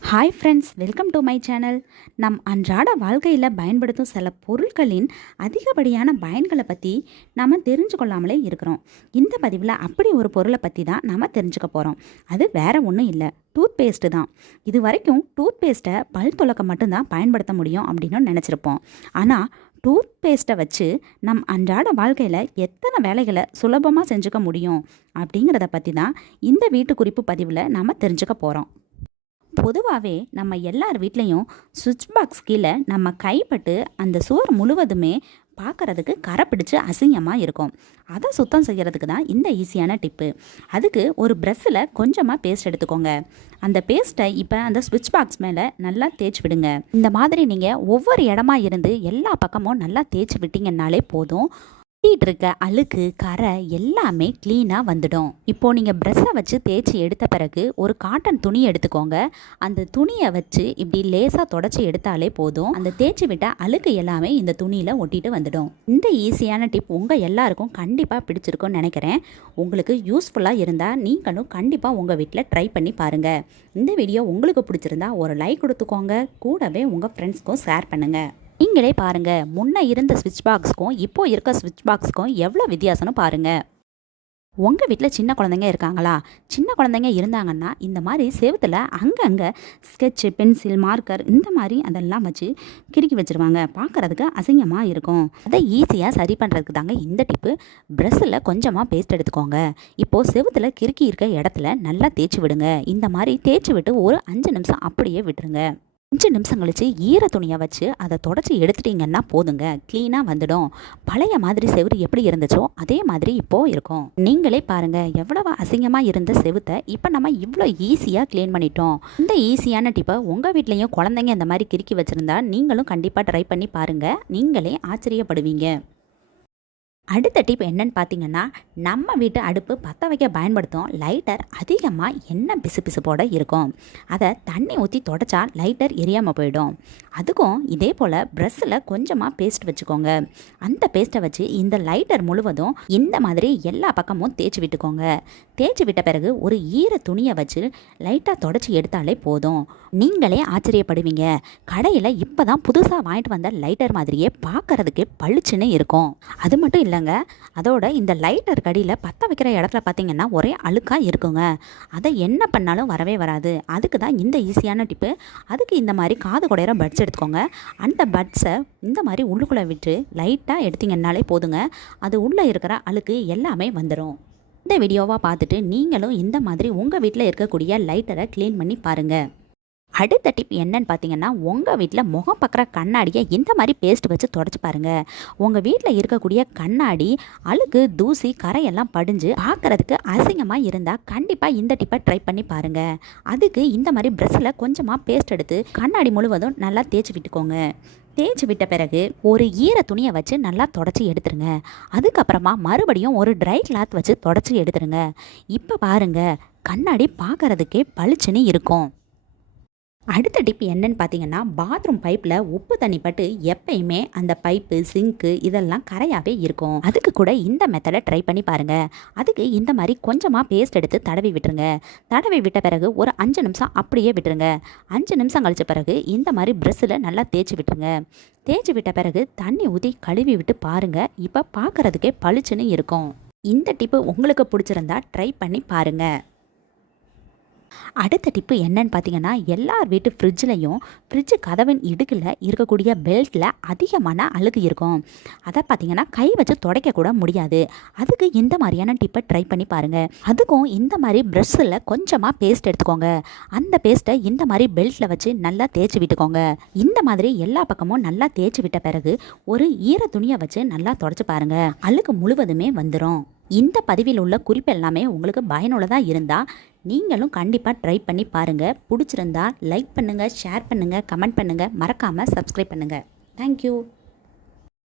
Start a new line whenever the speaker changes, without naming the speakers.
Hi friends welcome to my channel நம் அன்றாட வாழ்க்கையில் பயன்படுத்தும் சில பொருட்களின் அதிகப்படியான பயன்களை பற்றி நம்ம தெரிஞ்சு கொள்ளாமலே இருக்கிறோம். இந்த பதிவில் அப்படி ஒரு பொருளை பற்றி தான் நம்ம தெரிஞ்சுக்க போகிறோம் அது வேற ஒன்றும் இல்லை. டூத் பேஸ்ட்டு தான். இது வரைக்கும் டூத் பேஸ்ட்டை பல் துளக்க மட்டும்தான் பயன்படுத்த முடியும் அப்படின்னு நினச்சிருப்போம். ஆனால் டூத் பேஸ்ட்டை வச்சு நம் அன்றாட வாழ்க்கையில் எத்தனை வேலைகளை சுலபமாக செஞ்சுக்க முடியும் அப்படிங்கிறத பற்றி தான் இந்த வீட்டு குறிப்பு பதிவில் நாம் தெரிஞ்சுக்க போகிறோம் பொதுவாகவே நம்ம எல்லார் வீட்லேயும் சுவிட்ச் பாக்ஸ் கீழே நம்ம கைப்பட்டு அந்த சுவர் முழுவதுமே பார்க்குறதுக்கு கரை பிடிச்சி அசிங்கமாக இருக்கும். அதை சுத்தம் செய்கிறதுக்கு தான் இந்த ஈஸியான டிப்பு அதுக்கு ஒரு ப்ரெஷ்ஷில் கொஞ்சமாக பேஸ்ட் எடுத்துக்கோங்க. அந்த பேஸ்ட்டை இப்போ அந்த சுவிட்ச் பாக்ஸ் மேலே நல்லா தேய்ச்சி விடுங்க. இந்த மாதிரி நீங்கள் ஒவ்வொரு இடமா இருந்து எல்லா பக்கமும் நல்லா தேய்ச்சி விட்டீங்கன்னாலே போதும். ஒட்டிகிட்டு இருக்க அழுக்கு கரை எல்லாமே க்ளீனாக வந்துடும். இப்போ நீங்கள் ப்ரெஷ்ஷை வச்சு தேய்ச்சி எடுத்த பிறகு ஒரு காட்டன் துணி எடுத்துக்கோங்க. அந்த துணியை வச்சு இப்படி லேசாக தொடச்சி எடுத்தாலே போதும். அந்த தேய்ச்சி விட்ட அழுக்கு எல்லாமே இந்த துணியில் ஒட்டிட்டு வந்துடும். இந்த ஈஸியான டிப் உங்கள் எல்லாருக்கும் கண்டிப்பாக பிடிச்சிருக்கும்னு நினைக்கிறேன். உங்களுக்கு யூஸ்ஃபுல்லாக இருந்தால் நீங்களும் கண்டிப்பாக உங்கள் வீட்டில் ட்ரை பண்ணி பாருங்கள் இந்த வீடியோ உங்களுக்கு பிடிச்சிருந்தா ஒரு லைக் கொடுத்துக்கோங்க. கூடவே உங்கள் ஃப்ரெண்ட்ஸ்க்கும் ஷேர் பண்ணுங்கள் நீங்களே பாருங்கள் முன்னே இருந்த ஸ்விட்ச் பாக்ஸ்க்கும் இப்போ இருக்க ஸ்விட்ச் பாக்ஸ்க்கும் எவ்வளோ வித்தியாசம்னு பாருங்கள் உங்கள் வீட்டில் சின்ன குழந்தைங்க இருக்காங்களா? சின்ன குழந்தைங்க இருந்தாங்கன்னா இந்த மாதிரி செவத்தில் அங்கங்கே ஸ்கெட்சு பென்சில் மார்க்கர் இந்த மாதிரி அதெல்லாம் வச்சு கிறுக்கி வச்சுருவாங்க. பார்க்குறதுக்கு அசிங்கமாக இருக்கும். அதை ஈஸியாக சரி பண்ணுறதுக்கு தாங்க இந்த டிப்பு ப்ரெஷ்ஷில் கொஞ்சமாக பேஸ்ட் எடுத்துக்கோங்க. இப்போது செவத்தில் கிறுக்கி இருக்க இடத்துல நல்லா தேய்ச்சி விடுங்க. இந்த மாதிரி தேய்ச்சி விட்டு ஒரு அஞ்சு நிமிஷம் அப்படியே விட்டுருங்க. அஞ்சு நிமிஷம் கழிச்சு ஈர துணியை வச்சு அதை தொடச்சி எடுத்துட்டீங்கன்னா போதுங்க. க்ளீனாக வந்துடும். பழைய மாதிரி செவுரு எப்படி இருந்துச்சோ அதே மாதிரி இப்போது இருக்கும். நீங்களே பாருங்க எவ்வளவு அசிங்கமாக இருந்த செவுத்தை இப்போ நம்ம இவ்வளோ ஈஸியாக க்ளீன் பண்ணிட்டோம். இந்த ஈஸியான டிப்பை உங்கள் வீட்லேயும் குழந்தைங்க இந்த மாதிரி கிறுக்கி வச்சுருந்தா நீங்களும் கண்டிப்பாக ட்ரை பண்ணி பாருங்கள் நீங்களே ஆச்சரியப்படுவீங்க. அடுத்த டிப் என்னன்னு பார்த்தீங்கன்னா நம்ம வீட்டு அடுப்பு பற்ற வைக்க பயன்படுத்தும் லைட்டர் அதிகமாக எண்ணெய் பிசு பிசுப்போட இருக்கும். அதை தண்ணி ஊற்றி தொடச்சா லைட்டர் எரியாமல் போயிடும். அதுக்கும் இதே போல் ப்ரெஷ்ஷில் கொஞ்சமாக பேஸ்ட் வச்சுக்கோங்க. அந்த பேஸ்ட்டை வச்சு இந்த லைட்டர் முழுவதும் இந்த மாதிரி எல்லா பக்கமும் தேய்ச்சி விட்டுக்கோங்க. தேய்ச்சி விட்ட பிறகு ஒரு ஈர துணியை வச்சு லைட்டாக தொடச்சி எடுத்தாலே போதும். நீங்களே ஆச்சரியப்படுவீங்க. கடையில் இப்போ தான் புதுசாக வாங்கிட்டு வந்த லைட்டர் மாதிரியே பார்க்கறதுக்கே பளிச்சுன்னு இருக்கும். அது மட்டும் இல்லை பாருங்க அதோட இந்த லைட்டர் கடியில் பற்ற வைக்கிற இடத்துல பார்த்தீங்கன்னா ஒரே அழுக்காக இருக்குங்க. அதை என்ன பண்ணாலும் வரவே வராது. அதுக்கு தான் இந்த ஈஸியான டிப்பு அதுக்கு இந்த மாதிரி காது குடையிற பட்ஸ் எடுத்துக்கோங்க. அந்த பட்ஸை இந்த மாதிரி உள்ளுக்குள்ளே விட்டு லைட்டாக எடுத்தீங்கன்னாலே போதுங்க. அது உள்ளே இருக்கிற அழுக்கு எல்லாமே வந்துடும் இந்த வீடியோவாக பார்த்துட்டு நீங்களும் இந்த மாதிரி உங்கள் வீட்டில் இருக்கக்கூடிய லைட்டரை க்ளீன் பண்ணி பாருங்கள் அடுத்த டிப் என்னன்னு பார்த்தீங்கன்னா உங்கள் வீட்டில் முகம் பார்க்குற கண்ணாடியை இந்த மாதிரி பேஸ்ட் வச்சு தொடச்சி பாருங்கள் உங்கள் வீட்டில் இருக்கக்கூடிய கண்ணாடி அழுக்கு தூசி கரையெல்லாம் படிஞ்சு பார்க்குறதுக்கு அசிங்கமாக இருந்தால் கண்டிப்பாக இந்த டிப்பை ட்ரை பண்ணி பாருங்கள் அதுக்கு இந்த மாதிரி ப்ரெஷ்ஷில் கொஞ்சமாக பேஸ்ட் எடுத்து கண்ணாடி முழுவதும் நல்லா தேய்ச்சி விட்டுக்கோங்க. தேய்ச்சி விட்ட பிறகு ஒரு ஈர துணியை வச்சு நல்லா தொடச்சி எடுத்துருங்க. அதுக்கப்புறமா மறுபடியும் ஒரு ட்ரை கிளாத் வச்சு தொடச்சி எடுத்துருங்க. இப்போ பாருங்கள் கண்ணாடி பார்க்குறதுக்கே பளிச்சுன்னு இருக்கும். அடுத்த டிப் என்னன்னு பார்த்தீங்கன்னா பாத்ரூம் பைப்பில் உப்பு தண்ணி பட்டு எப்பயுமே அந்த பைப்பு சிங்க்கு இதெல்லாம் கரையாகவே இருக்கும். அதுக்கு கூட இந்த மெத்தடை ட்ரை பண்ணி பாருங்கள் அதுக்கு இந்த மாதிரி கொஞ்சமாக பேஸ்ட் எடுத்து தடவி விட்டுருங்க. தடவி விட்ட பிறகு ஒரு அஞ்சு நிமிஷம் அப்படியே விட்டுருங்க. அஞ்சு நிமிஷம் கழிச்ச பிறகு இந்த மாதிரி ப்ரெஷ்ஷில் நல்லா தேய்ச்சி விட்டுருங்க. தேய்ச்சி விட்ட பிறகு தண்ணி ஊற்றி கழுவி விட்டு பாருங்கள் இப்போ பார்க்கறதுக்கே பளிச்சுன்னு இருக்கும். இந்த டிப்பு உங்களுக்கு பிடிச்சிருந்தா ட்ரை பண்ணி பாருங்கள் அடுத்த டிப்பு என்னன்னு பார்த்தீங்கன்னா எல்லார் வீட்டு ஃப்ரிட்ஜ்லையும் ஃப்ரிட்ஜு கதவின் இடுக்கில் இருக்கக்கூடிய பெல்ட்டில் அதிகமான அழுகு இருக்கும். அதை பார்த்தீங்கன்னா கை வச்சு துடைக்கக்கூட முடியாது. அதுக்கு இந்த மாதிரியான டிப்பை ட்ரை பண்ணி பாருங்கள் அதுக்கும் இந்த மாதிரி ப்ரெஷ்ஷில் கொஞ்சமாக பேஸ்ட் எடுத்துக்கோங்க. அந்த பேஸ்ட்டை இந்த மாதிரி பெல்ட்டில் வச்சு நல்லா தேய்ச்சி விட்டுக்கோங்க. இந்த மாதிரி எல்லா பக்கமும் நல்லா தேய்ச்சி விட்ட பிறகு ஒரு ஈர துணியை வச்சு நல்லா தொடச்சி பாருங்கள் அழுக்கு முழுவதுமே வந்துடும் இந்த பதிவில் உள்ள குறிப்பு எல்லாமே உங்களுக்கு பயனுள்ளதாக இருந்தால் நீங்களும் கண்டிப்பாக ட்ரை பண்ணி பாருங்கள் பிடிச்சிருந்தா லைக் பண்ணுங்கள் ஷேர் பண்ணுங்கள் கமெண்ட் பண்ணுங்கள் மறக்காமல் சப்ஸ்கிரைப் பண்ணுங்கள் தேங்க்யூ